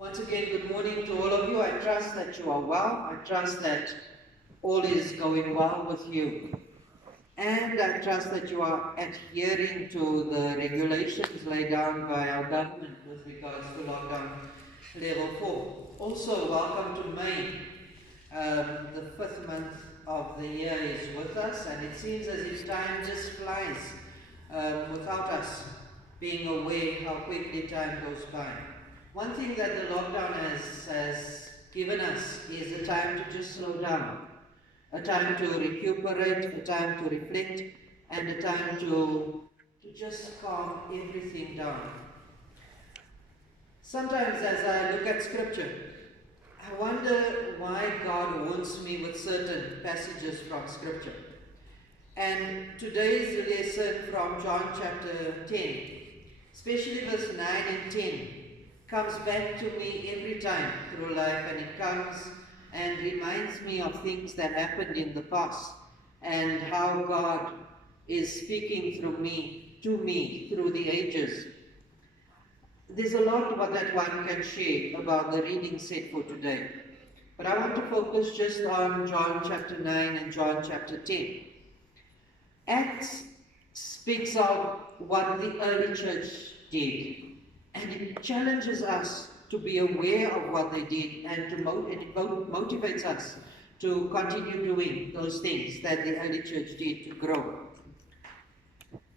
Once again, good morning to all of you. I trust that you are well. I trust that all is going well with you. And I trust that you are adhering to the regulations laid down by our government with regards to lockdown level 4. Also, welcome to May. The 5th month of the year is with us, and it seems as if time just flies without us being aware how quickly time goes by. One thing that the lockdown has given us is a time to just slow down, a time to recuperate, a time to reflect, and a time to just calm everything down. Sometimes as I look at scripture, I wonder why God warns me with certain passages from scripture. And today's lesson from John chapter 10, especially verse 9 and 10, comes back to me every time through life, and it comes and reminds me of things that happened in the past and how God is speaking through me, to me, through the ages. There's a lot that one can share about the reading set for today, but I want to focus just on John chapter 9 and John chapter 10. Acts speaks of what the early church did, and it challenges us to be aware of what they did, and it motivates us to continue doing those things that the early church did to grow.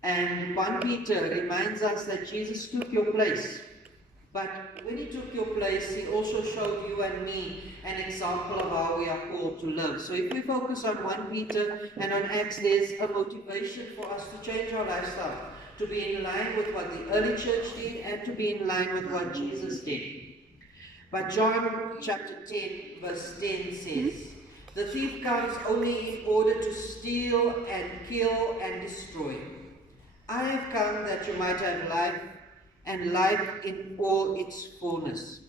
And 1 Peter reminds us that Jesus took your place, but when he took your place, he also showed you and me an example of how we are called to live. So if we focus on 1 Peter and on Acts, there's a motivation for us to change our lifestyle, to be in line with what the early church did and to be in line with what Jesus did. But John chapter 10 verse 10 says, "The thief comes only in order to steal and kill and destroy. I have come that you might have life, and life in all its fullness."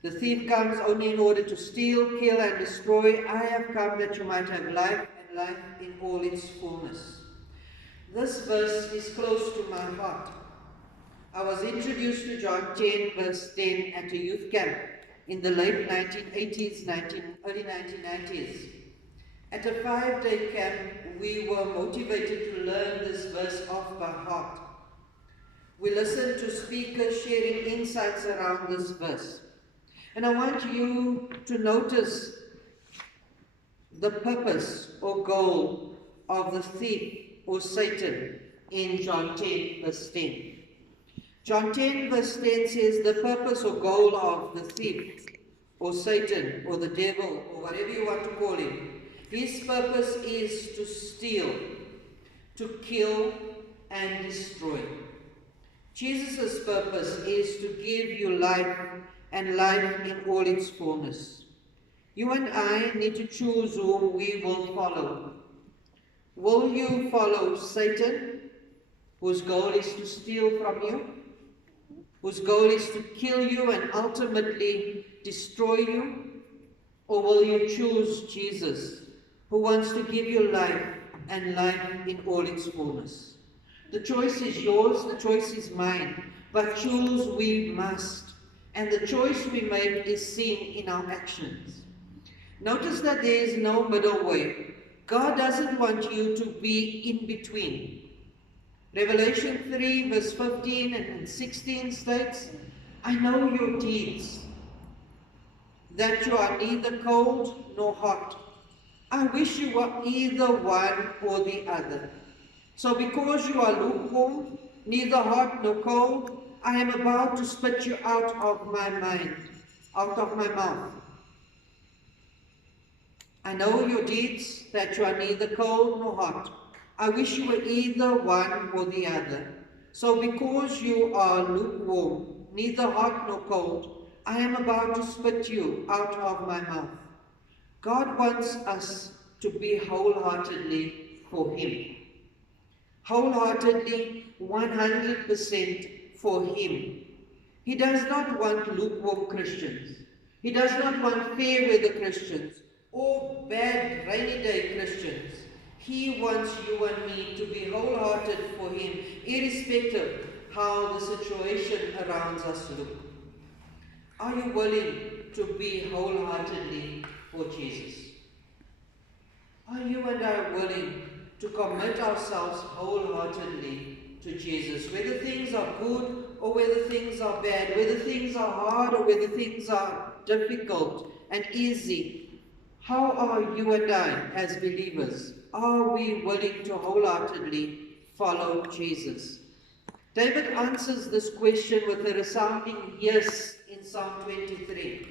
The thief comes only in order to steal, kill, and destroy. I have come that you might have life, and life in all its fullness. This verse is close to my heart. I was introduced to John 10 verse 10 at a youth camp in the late 1980s, early 1990s. At a 5-day camp, we were motivated to learn this verse off by heart. We listened to speakers sharing insights around this verse. And I want you to notice the purpose or goal of the thief or Satan in John 10 verse 10. John 10 verse 10 says the purpose or goal of the thief or Satan or the devil or whatever you want to call him, his purpose is to steal, to kill and destroy. Jesus' purpose is to give you life and life in all its fullness. You and I need to choose whom we will follow. Will you follow Satan, whose goal is to steal from you, whose goal is to kill you and ultimately destroy you? Or will you choose Jesus, who wants to give you life and life in all its fullness? The choice is yours, the choice is mine, but choose we must. And the choice we make is seen in our actions. Notice that there is no middle way. God doesn't want you to be in between. Revelation 3 verse 15 and 16 states, "I know your deeds, that you are neither cold nor hot. I wish you were either one or the other. So because you are lukewarm, neither hot nor cold, I am about to spit you out of my mouth. I know your deeds, that you are neither cold nor hot. I wish you were either one or the other. So because you are lukewarm, neither hot nor cold, I am about to spit you out of my mouth." God wants us to be wholeheartedly for Him. Wholeheartedly, 100% for Him. He does not want lukewarm Christians. He does not want fair weather Christians or bad rainy day Christians. He wants you and me to be wholehearted for Him, irrespective how the situation around us look. Are you willing to be wholeheartedly for Jesus? Are you and I willing to commit ourselves wholeheartedly to Jesus? Whether things are good or whether things are bad, whether things are hard or whether things are difficult and easy, how are you and I as believers? Are we willing to wholeheartedly follow Jesus? David answers this question with a resounding yes in Psalm 23.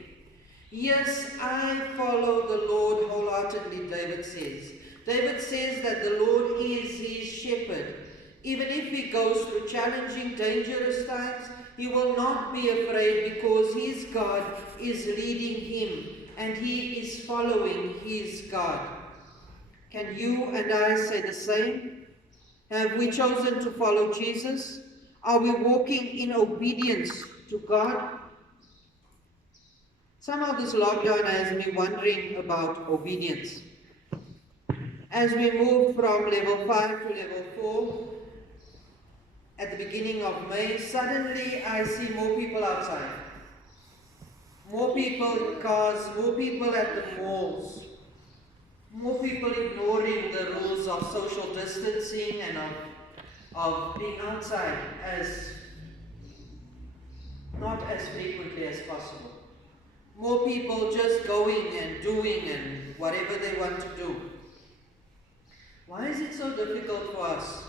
Yes, I follow the Lord wholeheartedly, David says. David says that the Lord is his shepherd. Even if he goes through challenging, dangerous times, he will not be afraid because his God is leading him and he is following his God. Can you and I say the same? Have we chosen to follow Jesus? Are we walking in obedience to God? Somehow this lockdown has me wondering about obedience. As we moved from level 5 to level 4, at the beginning of May, suddenly I see more people outside. More people in cars, more people at the malls, more people ignoring the rules of social distancing and of being outside as not as frequently as possible. More people just going and doing and whatever they want to do. Why is it so difficult for us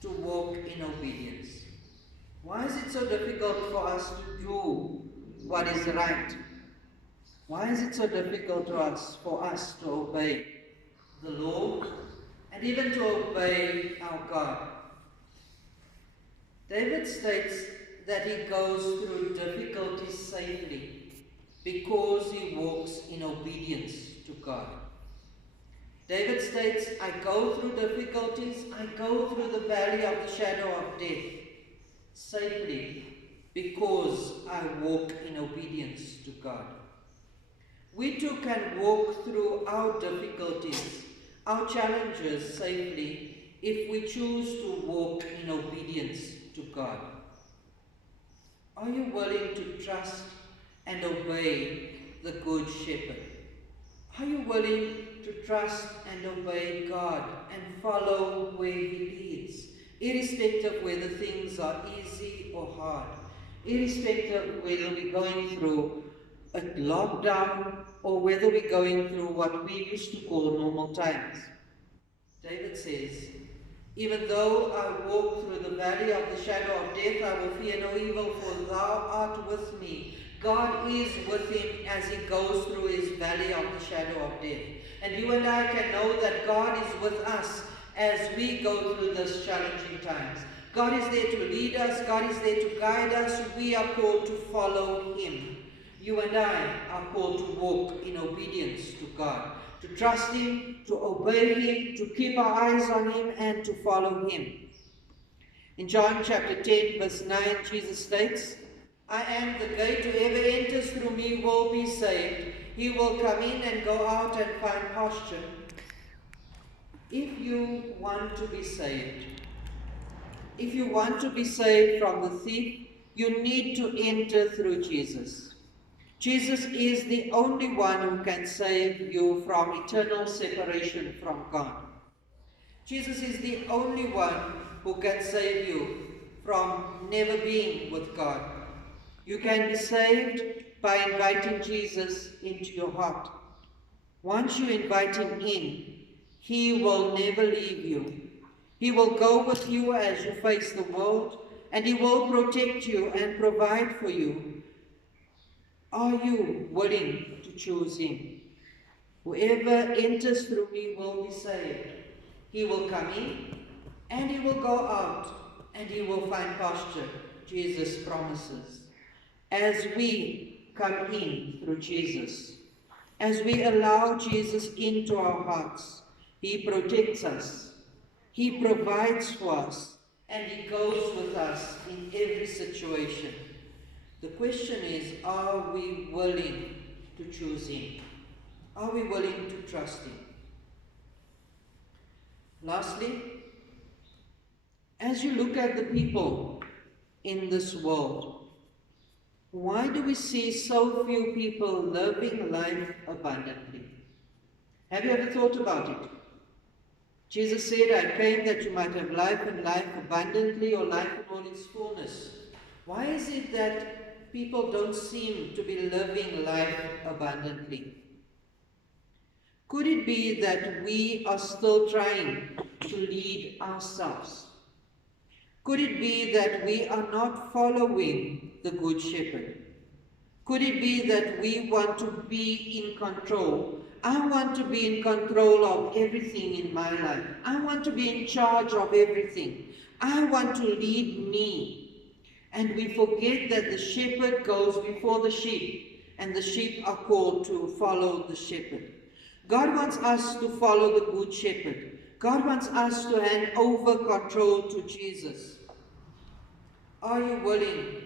to walk in obedience? Why is it so difficult for us to do what is right? Why is it so difficult for us to obey the law and even to obey our God? David states that he goes through difficulties safely because he walks in obedience to God. David states, I go through difficulties, I go through the valley of the shadow of death safely because I walk in obedience to God. We too can walk through our difficulties, our challenges safely if we choose to walk in obedience to God. Are you willing to trust and obey the Good Shepherd? Are you willing to trust and obey God and follow where He leads, irrespective of whether things are easy or hard, irrespective of whether we're going through a lockdown or whether we're going through what we used to call normal times? David says, even though I walk through the valley of the shadow of death, I will fear no evil, for thou art with me. God is with him as he goes through his valley of the shadow of death. And you and I can know that God is with us as we go through these challenging times. God is there to lead us. God is there to guide us. We are called to follow him. You and I are called to walk in obedience to God, to trust him, to obey him, to keep our eyes on him, and to follow him. In John chapter 10, verse 9, Jesus states, I am the gate. Whoever enters through me will be saved. He will come in and go out and find pasture. If you want to be saved, if you want to be saved from the thief, you need to enter through Jesus. Jesus is the only one who can save you from eternal separation from God. Jesus is the only one who can save you from never being with God. You can be saved by inviting Jesus into your heart. Once you invite him in, he will never leave you. He will go with you as you face the world, and he will protect you and provide for you. Are you willing to choose him? Whoever enters through me will be saved. He will come in, and he will go out, and he will find pasture, Jesus promises. As we come in through Jesus, as we allow Jesus into our hearts, he protects us, he provides for us, and he goes with us in every situation. The question is, are we willing to choose him? Are we willing to trust him? Lastly, as you look at the people in this world, Why do we see so few people living life abundantly? Have you ever thought about it? Jesus said, I came that you might have life and life abundantly, or life in all its fullness. Why is it that people don't seem to be living life abundantly? Could it be that we are still trying to lead ourselves? Could it be that we are not following the Good Shepherd? Could it be that we want to be in control? I want to be in control of everything in my life. I want to be in charge of everything. I want to lead me. And we forget that the shepherd goes before the sheep, and the sheep are called to follow the shepherd. God wants us to follow the Good Shepherd. God wants us to hand over control to Jesus. Are you willing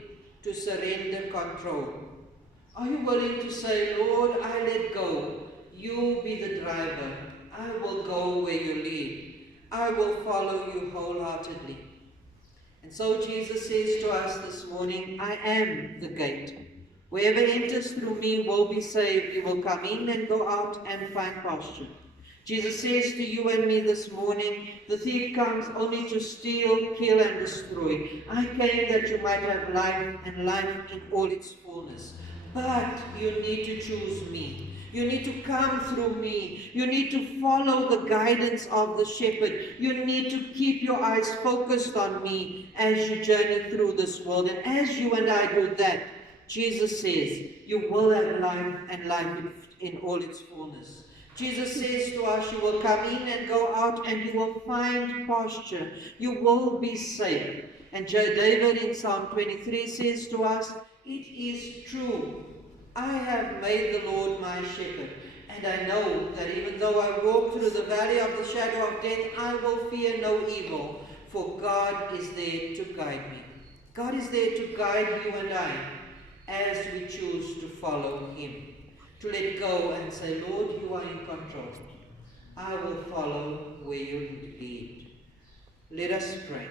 to surrender control? Are you willing to say, Lord, I let go. You be the driver. I will go where you lead. I will follow you wholeheartedly. And so Jesus says to us this morning, I am the gate. Whoever enters through me will be saved. You will come in and go out and find pasture. Jesus says to you and me this morning, the thief comes only to steal, kill, and destroy. I came that you might have life, and life in all its fullness. But you need to choose me. You need to come through me. You need to follow the guidance of the shepherd. You need to keep your eyes focused on me as you journey through this world. And as you and I do that, Jesus says, you will have life, and life in all its fullness. Jesus says to us, you will come in and go out, and you will find pasture. You will be safe. And David in Psalm 23 says to us, it is true. I have made the Lord my shepherd, and I know that even though I walk through the valley of the shadow of death, I will fear no evil, for God is there to guide me. God is there to guide you and I as we choose to follow him. To let go and say, Lord, you are in control. I will follow where you lead. Let us pray.